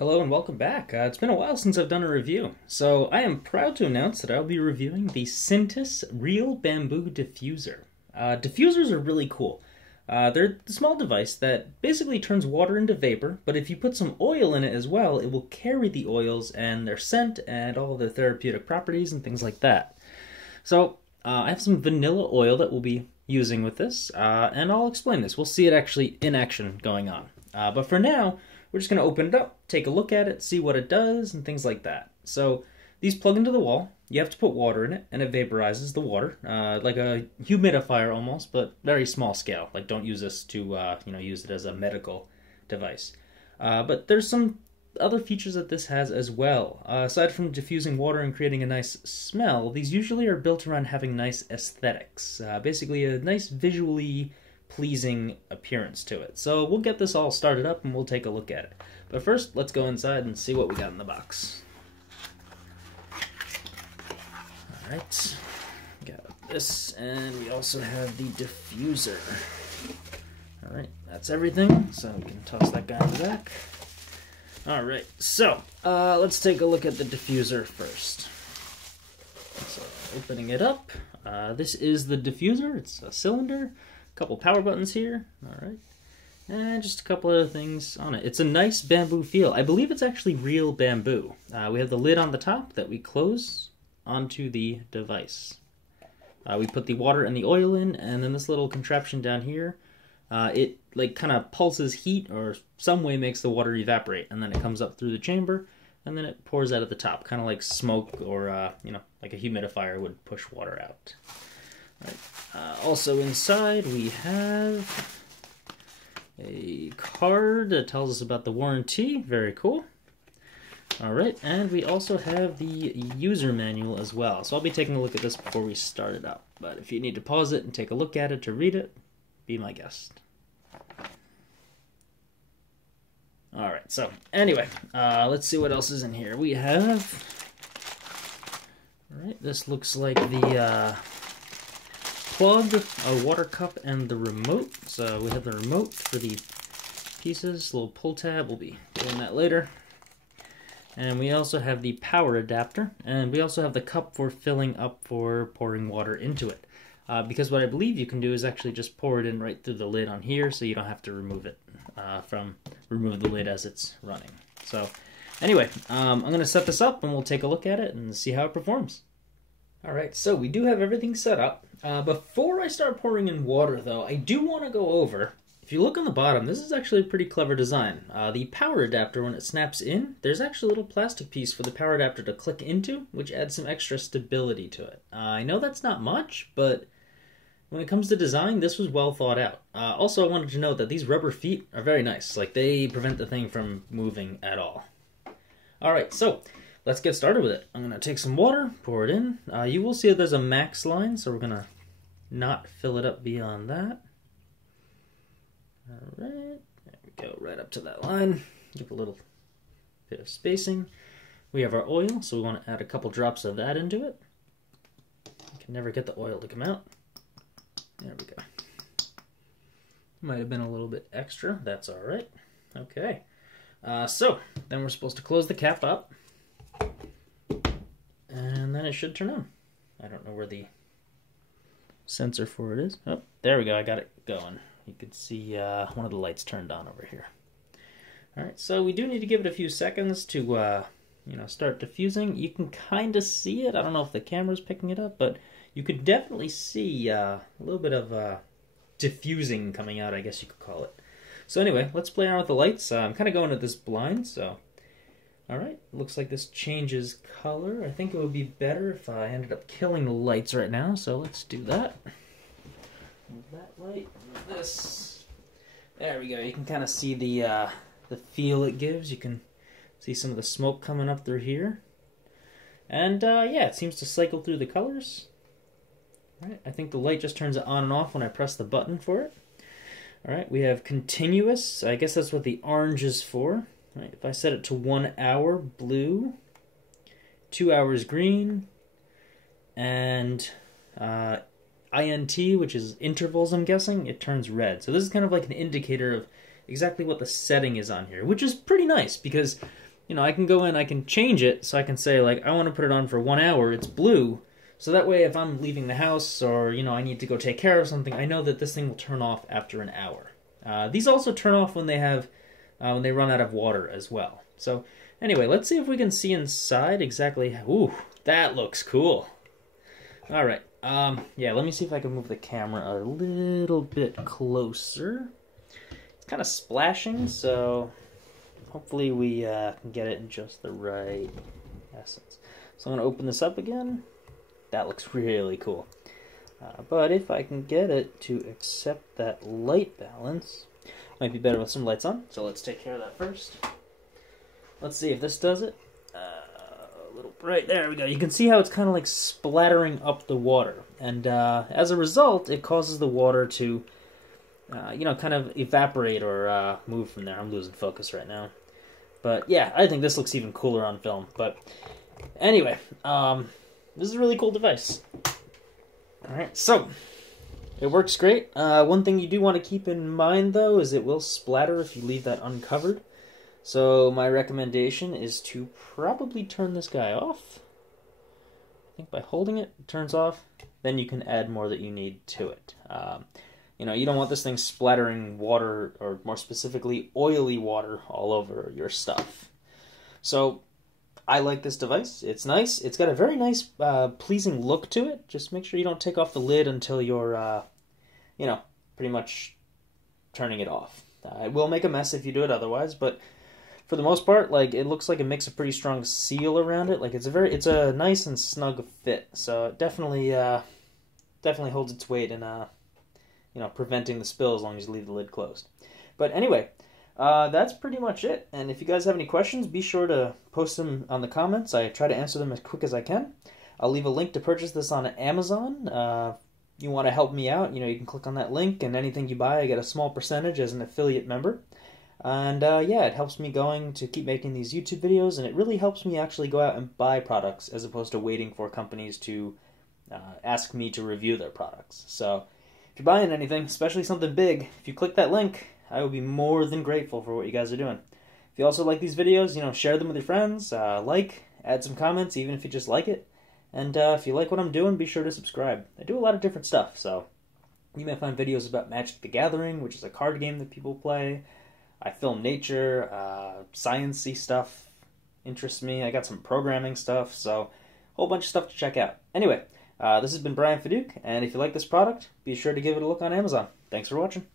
Hello and welcome back. It's been a while since I've done a review, so I am proud to announce that I'll be reviewing the Syntus Real Bamboo Diffuser. Diffusers are really cool. They're a small device that basically turns water into vapor, but if you put some oil in it as well, it will carry the oils and their scent and all their therapeutic properties and things like that. So I have some vanilla oil that we'll be using with this, and I'll explain this. We'll see it actually in action going on. But for now, we're just going to open it up, take a look at it, see what it does, and things like that. So these plug into the wall. You have to put water in it, and it vaporizes the water, like a humidifier almost, but very small scale. Like, don't use this to, use it as a medical device. But there's some other features that this has as well. Aside from diffusing water and creating a nice smell, these usually are built around having nice aesthetics. Basically, a nice visually pleasing appearance to it. So we'll get this all started up and we'll take a look at it. But first, let's go inside and see what we got in the box. Alright, got this, and we also have the diffuser. Alright, that's everything, so we can toss that guy in the back. Alright, so let's take a look at the diffuser first. So, opening it up, this is the diffuser. It's a cylinder. Couple power buttons here, alright, and just a couple other things on it. It's a nice bamboo feel. I believe it's actually real bamboo. We have the lid on the top that we close onto the device. We put the water and the oil in, and then this little contraption down here, it like kind of pulses heat or some way makes the water evaporate, and then it comes up through the chamber, and then it pours out of the top, kind of like smoke or, like a humidifier would push water out. Right. Also inside we have a card that tells us about the warranty. Very cool. Alright, and we also have the user manual as well. So I'll be taking a look at this before we start it up. But if you need to pause it and take a look at it to read it, be my guest. Alright, so anyway, let's see what else is in here. We have... Alright, this looks like the... plug, a water cup, and the remote. So we have the remote for the pieces, little pull tab. We'll be doing that later. And we also have the power adapter, and we also have the cup for filling up for pouring water into it. Because what I believe you can do is actually just pour it in right through the lid on here, so you don't have to remove it remove the lid as it's running. So anyway, I'm going to set this up, and we'll take a look at it and see how it performs. Alright, so we do have everything set up. Before I start pouring in water, though, I do want to go over, if you look on the bottom, this is actually a pretty clever design. The power adapter, when it snaps in, there's actually a little plastic piece for the power adapter to click into, which adds some extra stability to it. I know that's not much, but when it comes to design, this was well thought out. Also, I wanted to note that these rubber feet are very nice. Like, they prevent the thing from moving at all. Alright, so let's get started with it. I'm going to take some water, pour it in. You will see that there's a max line, so we're going to not fill it up beyond that. Alright, there we go, right up to that line. Give a little bit of spacing. We have our oil, so we want to add a couple drops of that into it. You can never get the oil to come out. There we go. Might have been a little bit extra, that's alright. Okay, so then we're supposed to close the cap up. And then it should turn on. I don't know where the sensor for it is. Oh, there we go. I got it going. You can see one of the lights turned on over here. Alright, so we do need to give it a few seconds to, start diffusing. You can kind of see it. I don't know if the camera's picking it up, but you could definitely see a little bit of diffusing coming out, I guess you could call it. So anyway, let's play around with the lights. I'm kind of going at this blind, so... Alright, looks like this changes color. I think it would be better if I ended up killing the lights right now, so let's do that. Move that light, move this. There we go, you can kind of see the feel it gives. You can see some of the smoke coming up through here. And yeah, it seems to cycle through the colors. Alright, I think the light just turns it on and off when I press the button for it. Alright, we have continuous. I guess that's what the orange is for. Right, if I set it to 1 hour, blue, 2 hours, green, and INT, which is intervals, I'm guessing, it turns red. So this is kind of like an indicator of exactly what the setting is on here, which is pretty nice because you know, I can go in, I can change it, so I can say, like, I want to put it on for 1 hour, it's blue, so that way if I'm leaving the house or, you know, I need to go take care of something, I know that this thing will turn off after an hour. These also turn off when they have, when they run out of water as well. So, anyway, let's see if we can see inside exactly. Ooh, that looks cool. All right. Yeah, let me see if I can move the camera a little bit closer. It's kind of splashing, so hopefully we can get it in just the right essence. So I'm going to open this up again. That looks really cool. But if I can get it to accept that light balance, might be better with some lights on. So let's take care of that first. Let's see if this does it. A little bright. There we go. You can see how it's kind of like splattering up the water. And as a result, it causes the water to, you know, kind of evaporate or move from there. I'm losing focus right now. But yeah, I think this looks even cooler on film. But anyway, this is a really cool device. Alright, so it works great. One thing you do want to keep in mind, though, is it will splatter if you leave that uncovered. So my recommendation is to probably turn this guy off. I think by holding it, it turns off. Then you can add more that you need to it. You know, you don't want this thing splattering water, or more specifically, oily water all over your stuff. So I like this device. It's nice. It's got a very nice, pleasing look to it. Just make sure you don't take off the lid until you're, you know, pretty much turning it off. It will make a mess if you do it otherwise, but for the most part, like, it looks like it makes a pretty strong seal around it. Like, it's a nice and snug fit. So it definitely holds its weight in, you know, preventing the spill as long as you leave the lid closed. But anyway, that's pretty much it. And if you guys have any questions, be sure to post them on the comments. I try to answer them as quick as I can. I'll leave a link to purchase this on Amazon. You want to help me out, you know, you can click on that link, and anything you buy, I get a small percentage as an affiliate member. And yeah, it helps me going to keep making these YouTube videos, and it really helps me actually go out and buy products as opposed to waiting for companies to ask me to review their products. So if you're buying anything, especially something big, if you click that link, I will be more than grateful for what you guys are doing. If you also like these videos, you know, share them with your friends, add some comments, even if you just like it. And if you like what I'm doing, be sure to subscribe. I do a lot of different stuff, so you may find videos about Magic the Gathering, which is a card game that people play. I film nature, science-y stuff interests me. I got some programming stuff, so a whole bunch of stuff to check out. Anyway, this has been Brian Fadouk, and if you like this product, be sure to give it a look on Amazon. Thanks for watching.